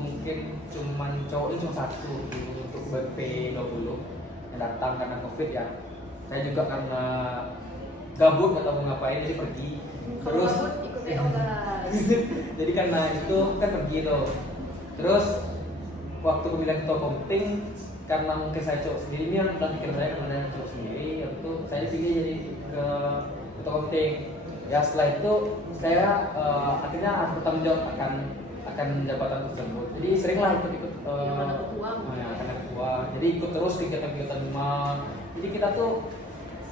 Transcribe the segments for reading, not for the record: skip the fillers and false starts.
mungkin cuman cowoknya cuma satu untuk BP20 yang datang karena COVID ya. Saya juga karena gabut nggak tahu mau ngapain jadi pergi. Terus ikut yoga. jadi karena itu kan pergi tuh. Terus waktu pemilihan ketua komting karena mungkin saya cowok sendiri ini yang dalam pikiran saya karena saya cowok sendiri waktu saya dipilih jadi ke ketua komting. Ya setelah itu saya akhirnya harus bertanggung jawab akan jabatan tersebut. Jadi seringlah ikut karena ketua. Jadi ikut terus kegiatan-kegiatan rumah. Jadi kita tuh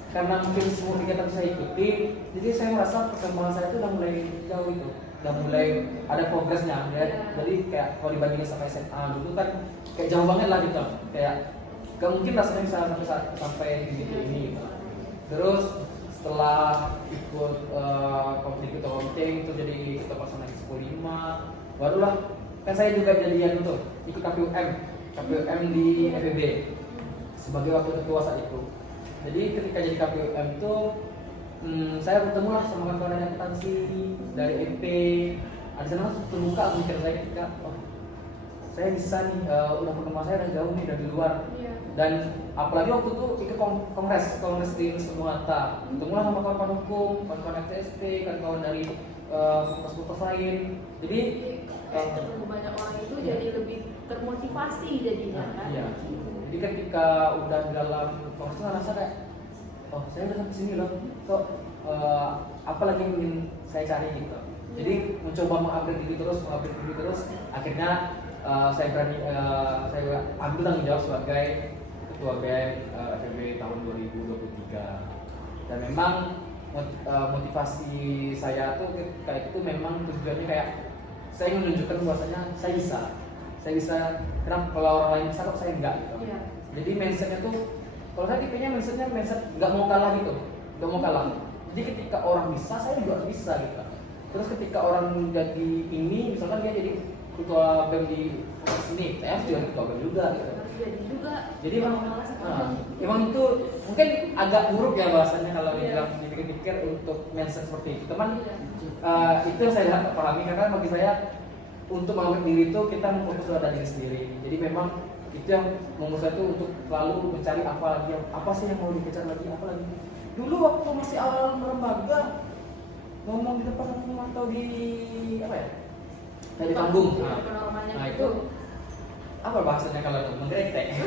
karena mungkin semua kegiatan saya ikuti, jadi saya merasa perkembangan saya itu udah mulai jauh itu, udah mulai ada progresnya ya. Jadi kayak kalau dibandingin sama SMA dulu kan kayak jauh banget lah gitu, kayak gak mungkin rasanya bisa sampai di titik ini gitu. Terus setelah ikut komting itu jadi ketua pelaksana Expo 5, barulah kan saya juga jadian tuh ikut KPUM di FEB sebagai wakil ketua saat itu. Jadi ketika jadi KPUM itu saya bertemu lah sama kawan-kawan yang akuntansi dari MP. Ada sana terbuka pemikiran saya ketika saya bisa nih, udah pertemuan saya udah jauh nih dari luar. Dan apalagi waktu itu ikut kongres di Wisma Hatta. Bertemu lah sama kawan-kawan hukum, kawan-kawan FTSP, kawan-kawan dari fakultas-fakultas lain. Jadi ketemu banyak orang itu jadi lebih termotivasi jadinya kan. Iya. Jadi ketika udah dalam kongres itu ngerasa kayak saya udah sampai sini loh, kok apa lagi yang ingin saya cari gitu. Jadi mencoba mengupgrade diri terus, akhirnya saya berani saya ambil tanggung jawab sebagai ketua BEM FEB tahun 2023. Dan memang motivasi saya tuh kayak itu memang tujuannya kayak saya ingin menunjukkan bahwasanya saya bisa kenapa kalau orang lain bisa kok saya enggak gitu. Jadi mindsetnya tuh kalau saya tipenya mindset nggak mau kalah gitu, nggak mau kalah. Jadi ketika orang bisa saya juga harus bisa gitu. Terus ketika orang jadi ini misalkan dia jadi ketua BEM di sini, saya harus jadi ketua BEM juga gitu. Jadi emang itu mungkin agak buruk ya bahasanya kalau dibilang dipikir-pikir untuk mindset seperti itu. Teman itu yang saya pahami karena bagi saya untuk mengangkat diri itu kita fokus pada diri sendiri. Jadi memang itu yang membuat saya itu untuk selalu mencari apa sih yang mau dikejar lagi, apa lagi. Dulu waktu masih awal meremaga ngomong di depan umum atau di apa ya? Dari panggung. Nah itu apa bahasanya kalau menggeretek?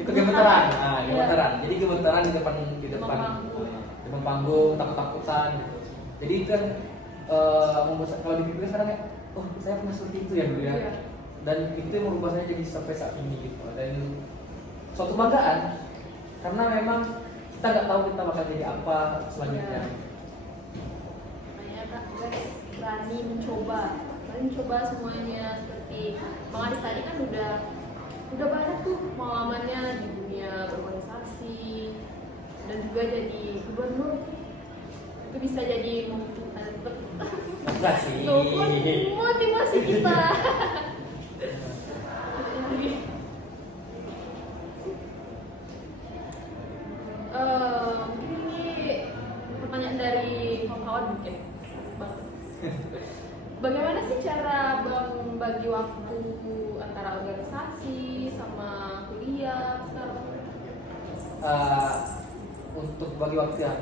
Itu gemeteran. Gemeteran. Jadi gemeteran di depan panggung, takut-takutan gitu. Jadi itu kan membuat kalau dipikir sekarang ya, saya pernah seperti itu ya dulu ya. Dan itu yang merubah saya jadi sampai saat ini gitu. Dan suatu kebanggaan karena memang kita nggak tahu kita bakal jadi apa selanjutnya. Makanya Kak berani mencoba semuanya. Seperti Bang Adis tadi kan udah banyak tuh pengalamannya di dunia berorganisasi dan juga jadi gubernur. Itu bisa jadi motivasi kita. Mungkin ini pertanyaan dari kawan-kawan mungkin Bang. Bagaimana sih cara Bang bagi waktu antara organisasi sama kuliah sekarang? Untuk bagi waktu ya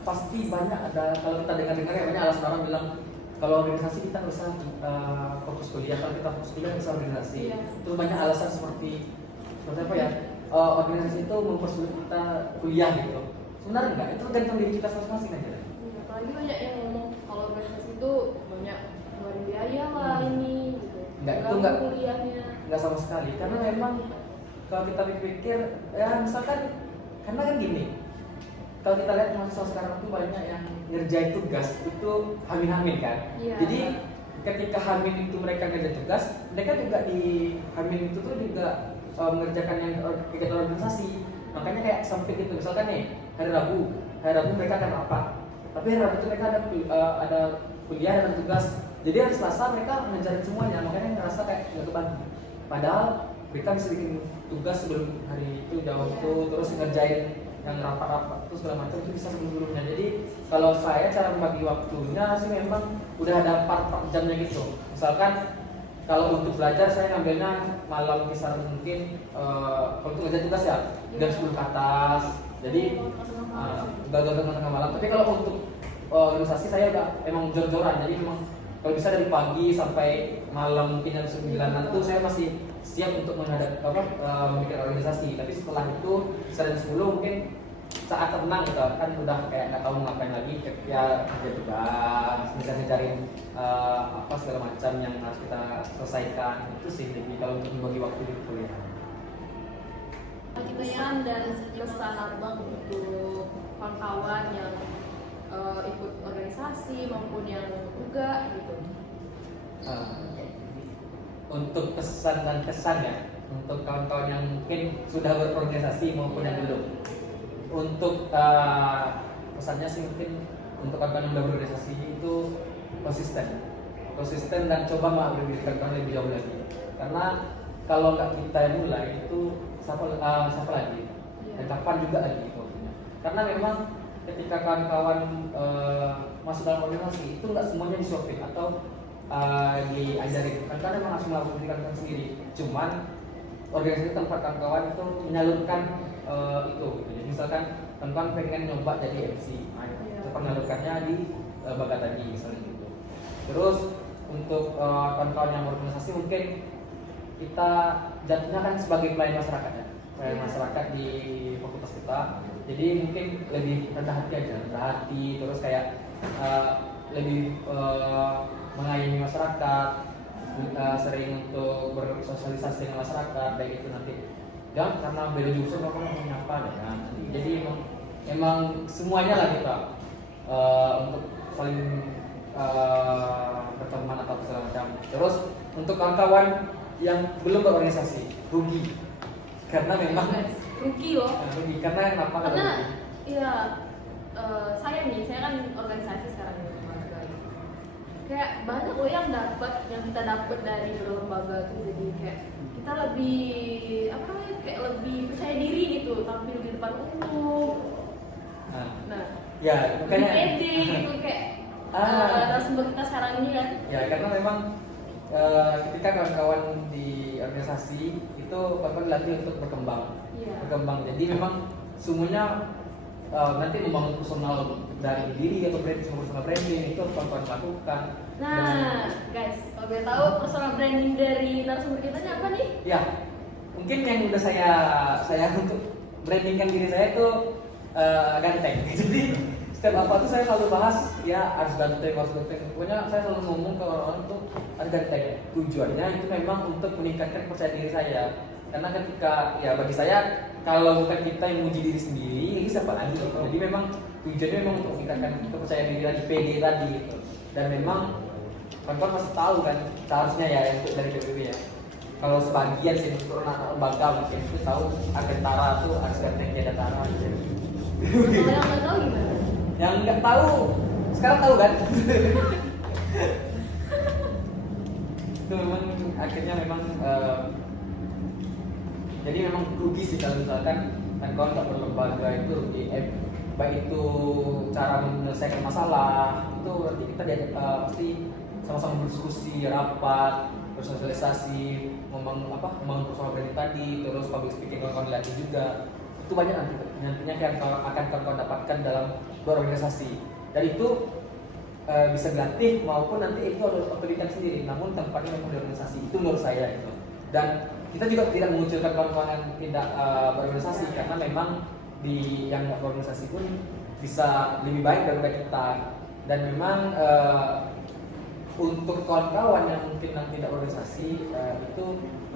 pasti banyak ada, kalau kita dengar ya banyak alasan orang bilang kalau organisasi kita nggak usah fokus kuliah, kalau kita fokus kuliah nggak usah organisasi. Itu banyak alasan seperti apa ya, organisasi itu mempersulit kita kuliah gitu. Sebenarnya enggak, itu tergantung diri kita masing-masing aja. Apalagi banyak yang ngomong kalau organisasi itu banyak ngeluarin biaya lah ini gitu. Enggak kuliahnya. Enggak sama sekali, karena memang kalau kita pikir ya misalkan karena kan gini, kalau kita lihat mahasiswa sekarang tuh banyak yang ngerjain tugas itu hamil-hamil kan. Jadi ketika hamil itu mereka ngerjain tugas, mereka juga di hamil itu tuh juga mengerjakan yang kegiatan organisasi. Makanya kayak sampai gitu, misalkan nih hari Rabu mereka akan rapat, tapi hari Rabu itu mereka ada kuliah dan tugas. Jadi hari Selasa mereka mengerjakan semuanya, makanya ngerasa kayak nggak kebagi. Padahal mereka bisa bikin tugas sebelum hari itu jauh itu, terus ngerjain yang rapat-rapat terus segala macam itu bisa sebelumnya. Jadi kalau saya cara membagi waktunya sih memang udah ada part jamnya gitu. Misalkan kalau untuk belajar saya ngambilnya malam kisaran mungkin kalau untuk ngerjain tugas ya jam 10 ke atas. Jadi udah tengah malam. Tapi kalau untuk organisasi saya udah emang jor-joran. Jadi memang kalau bisa dari pagi sampai malam mungkin jam 9 itu saya masih siap untuk menghadap memikir organisasi. Tapi setelah itu setelah jam 10 mungkin saat tenang gitu kan udah kayak nggak tahu ngapain lagi, ya kerja tugas, ngejar-ngejarin apa segala macam yang harus kita selesaikan. Itu sih jadi kalau untuk membagi waktu di kuliah. Pesan dan kesan abang untuk kawan-kawan yang ikut organisasi maupun yang enggak gitu. Untuk pesan dan kesan ya untuk kawan-kawan yang mungkin sudah berorganisasi maupun yang belum. Untuk pesannya sih mungkin untuk kawan-kawan yang sudah berorganisasi itu konsisten dan coba mengupgrade lebih jauh lagi. Karena kalau nggak kita yang mulai itu siapa lagi? Dan kapan juga lagi itu. Karena memang ketika kawan-kawan masuk dalam organisasi itu nggak semuanya disuapin atau diajarin. Karena memang harus melakukan pendidikan sendiri. Cuman organisasi tempat kawan-kawan itu menyalurkan itu. Jadi misalkan kawan-kawan pengen nyoba jadi MC, coba menyalurkannya di bakat tadi misalnya gitu. Terus untuk kawan-kawan yang organisasi mungkin kita jatuhnya kan sebagai pelayan masyarakat ya, pelayan masyarakat di fakultas kita. Jadi mungkin lebih rendah hati aja, rendah hati, terus kayak lebih mengayomi masyarakat, sering untuk bersosialisasi dengan masyarakat, baik itu nanti jangan karena beda jurusan apa mau nyapa ya kan. Jadi emang semuanya lah kita untuk saling berteman atau segala macam. Terus untuk kawan-kawan yang belum berorganisasi rugi karena memang rugi loh. Rugi karena kenapa? Karena ya saya kan organisasi sekarang di lembaga. Kayak banyak loh yang kita dapat dari lembaga itu, jadi kayak kita lebih kayak lebih percaya diri gitu tampil di depan umum. Nah ya makanya makanya pede gitu kayak narasumber kita sekarang ini kan. Ya karena memang ketika kawan-kawan di organisasi itu kawan-kawan dilatih untuk berkembang. Jadi memang semuanya nanti membangun personal dari diri atau personal branding itu harus kawan-kawan lakukan. Nah, guys, kalau boleh tahu personal branding dari narasumber kita ini apa nih? Ya, mungkin yang udah saya untuk brandingkan diri saya itu ganteng. Jadi setiap apa tuh saya selalu bahas ya harus ganteng. Pokoknya saya selalu ngomong ke orang-orang tuh harus ganteng. Tujuannya itu memang untuk meningkatkan percaya diri saya. Karena ketika ya bagi saya kalau bukan kita yang menguji diri sendiri, ini siapa lagi gitu. Jadi memang tujuannya memang untuk meningkatkan kepercayaan diri tadi, PD tadi gitu. Dan memang kawan-kawan pasti tahu kan seharusnya ya untuk dari PBB ya. Kalau sebagian sih untuk anak lembaga mungkin itu tahu Argentara tuh harus ganteng kayak Tara gitu. Kalau yang nggak tahu gimana? Yang nggak tahu sekarang tahu kan? Itu memang akhirnya memang jadi memang rugi sih kalau misalkan kawan tak berlembaga itu rugi. Baik itu cara menyelesaikan masalah itu nanti kita pasti sama-sama berdiskusi, rapat, bersosialisasi, membangun personal branding tadi, terus public speaking kawan-kawan dilatih juga. Itu banyak nantinya akan kawan-kawan dapatkan dalam berorganisasi. Dan itu bisa dilatih maupun nanti itu harus otodidak sendiri. Namun tempatnya memang di organisasi itu menurut saya itu. Dan kita juga tidak mengucilkan kawan-kawan yang tidak berorganisasi karena memang di yang berorganisasi pun bisa lebih baik daripada kita. Dan memang untuk kawan-kawan yang mungkin yang tidak berorganisasi itu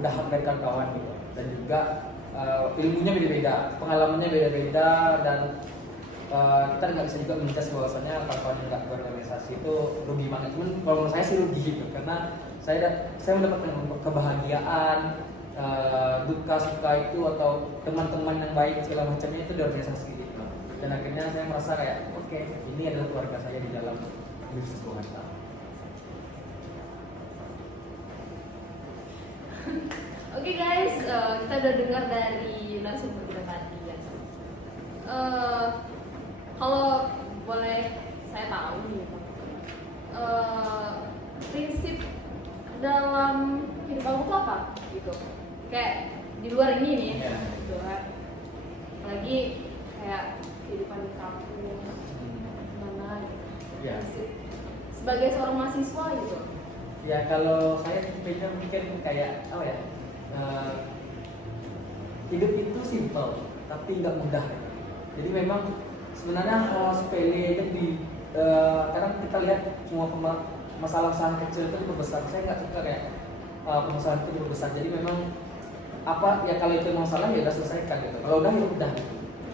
udah hampir kawan-kawan gitu. Dan juga ilmunya beda-beda, pengalamannya beda-beda, dan kita nggak bisa juga menjudge bahwasanya kawan-kawan yang nggak berorganisasi itu rugi banget. Cuman kalau menurut saya sih rugi gitu karena saya mendapatkan kebahagiaan, duka suka itu atau teman-teman yang baik segala macamnya itu di organisasi gitu. Dan akhirnya saya merasa kayak oke, ini adalah keluarga saya di dalam bisnis Buhata. Oke guys, kita udah dengar dari narasumber kita tadi ya. Kalau boleh saya tahu nih, prinsip dalam hidup aku tuh apa gitu, kayak di luar ini nih Iya. gitu kan, apalagi kayak kehidupan di kampung mana gitu. Iya. Sebagai seorang mahasiswa gitu. Ya kalau saya tipenya mungkin kayak apa ya, hidup itu simple tapi nggak mudah. Jadi memang sebenarnya hal sepele itu kadang kita lihat semua masalah kecil itu berbesar. Saya nggak suka kayak permasalahan itu berbesar. Jadi memang apa ya, kalau itu masalah ya udah selesaikan gitu. Kalau udah ya udah.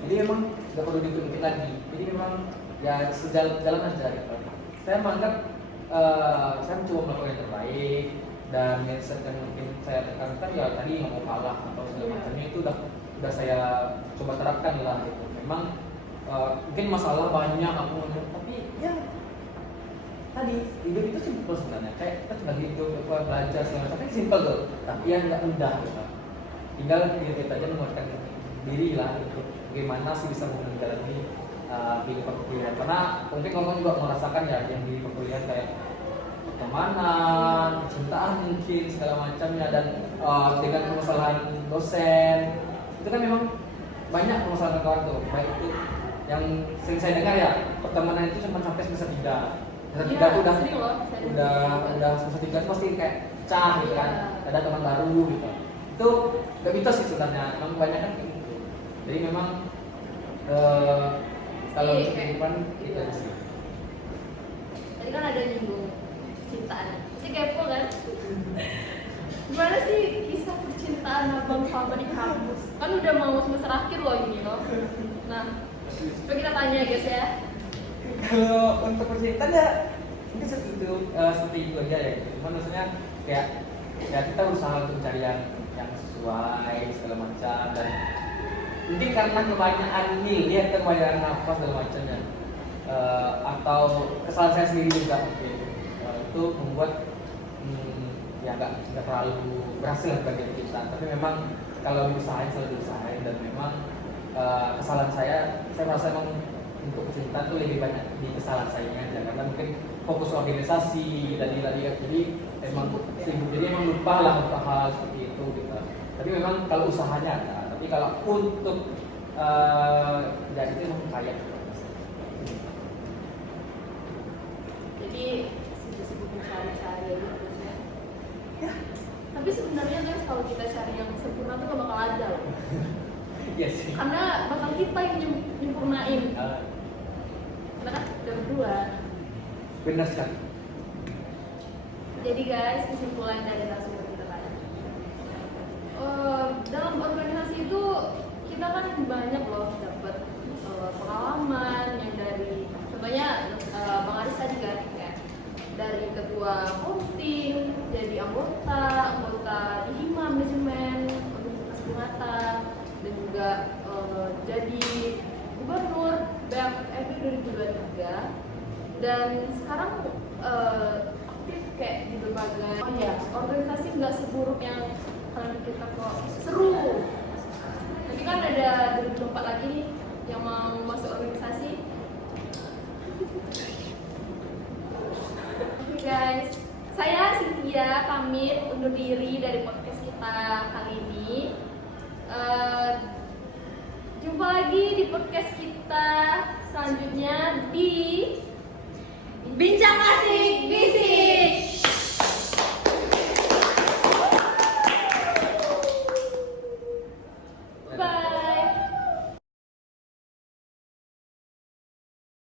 Jadi memang nggak perlu dipikir lagi. Jadi memang ya jalan aja gitu. Saya menganggap saya mencoba melakukan yang terbaik, dan mindset yang mungkin saya tekankan ya tadi nggak mau kalah atau segala macamnya itu udah saya coba terapkan lah gitu. Memang mungkin masalah banyak aku ngomong, tapi ya tadi hidup itu simpel sebenarnya, kayak kita tinggal hidup, belajar segala macam itu simpel tuh, tapi ya nggak mudah gitu. Tinggal diri kita aja menguatkan diri lah gitu. Bagaimana sih bisa menjalani kehidupan perkuliahan, karena mungkin ngomong juga merasakan ya yang di perkuliahan kayak pertemanan, cintaan mungkin segala macamnya, dan dengan permasalahan dosen itu kan memang banyak permasalahan kawan tuh, baik itu yang sering saya dengar ya pertemanan itu cuma sampai semester 3. Semester 3 tuh udah semester 3 tuh pasti kayak pecah gitu kan, ada teman baru gitu. Itu gak mitos sih sebenarnya, memang banyak kan gitu. Jadi memang kalau untuk kehidupan itu sih. Tadi kan ada nyinggung cintaan, pasti kepo kan? Gimana sih kisah percintaan abang sama di kampus? Kan udah mau semester akhir loh ini loh. Nah, coba kita tanya guys ya. Kalau untuk percintaan ya mungkin seperti itu aja ya. Cuman maksudnya kayak ya kita berusaha untuk mencari yang sesuai segala macam, dan mungkin karena kebanyakan lihat kebanyakan nafas segala macamnya, atau kesalahan saya sendiri juga mungkin itu membuat ya nggak terlalu berhasil sebagai percintaan. Tapi memang kalau diusahain selalu diusahain, dan memang kesalahan saya merasa memang untuk percintaan itu lebih banyak di kesalahan saya aja, karena mungkin fokus organisasi dan jadi emang sibuk, jadi emang lupa lah untuk hal seperti itu gitu. Tapi memang kalau usahanya ada, tapi kalau untuk ya itu emang kayak Jadi sibuk-sibuk mencari-cari aja terusnya. Ya. Tapi sebenarnya guys, kalau kita cari yang sempurna tuh gak bakal ada loh. iya sih. Karena bakal kita yang nyempurnain. Karena kan udah berdua. Benar sekali. Jadi guys, kesimpulan dari narasumber kita tadi, dalam organisasi itu kita kan banyak loh dapat pengalaman yang dari, contohnya Bang Aris tadi kan ya, dari ketua komting, jadi anggota di HIMA manajemen Universitas Ternate, dan juga jadi gubernur BFF 2023, dan sekarang aktif kayak di berbagai organisasi. Nggak seburuk yang kalian kita kok, seru. Tapi kan ada 2024 lagi nih yang mau masuk organisasi. Oke guys, saya Cynthia pamit undur diri dari podcast kita kali ini. Jumpa lagi di podcast kita selanjutnya di Bincang Asik Bisnis.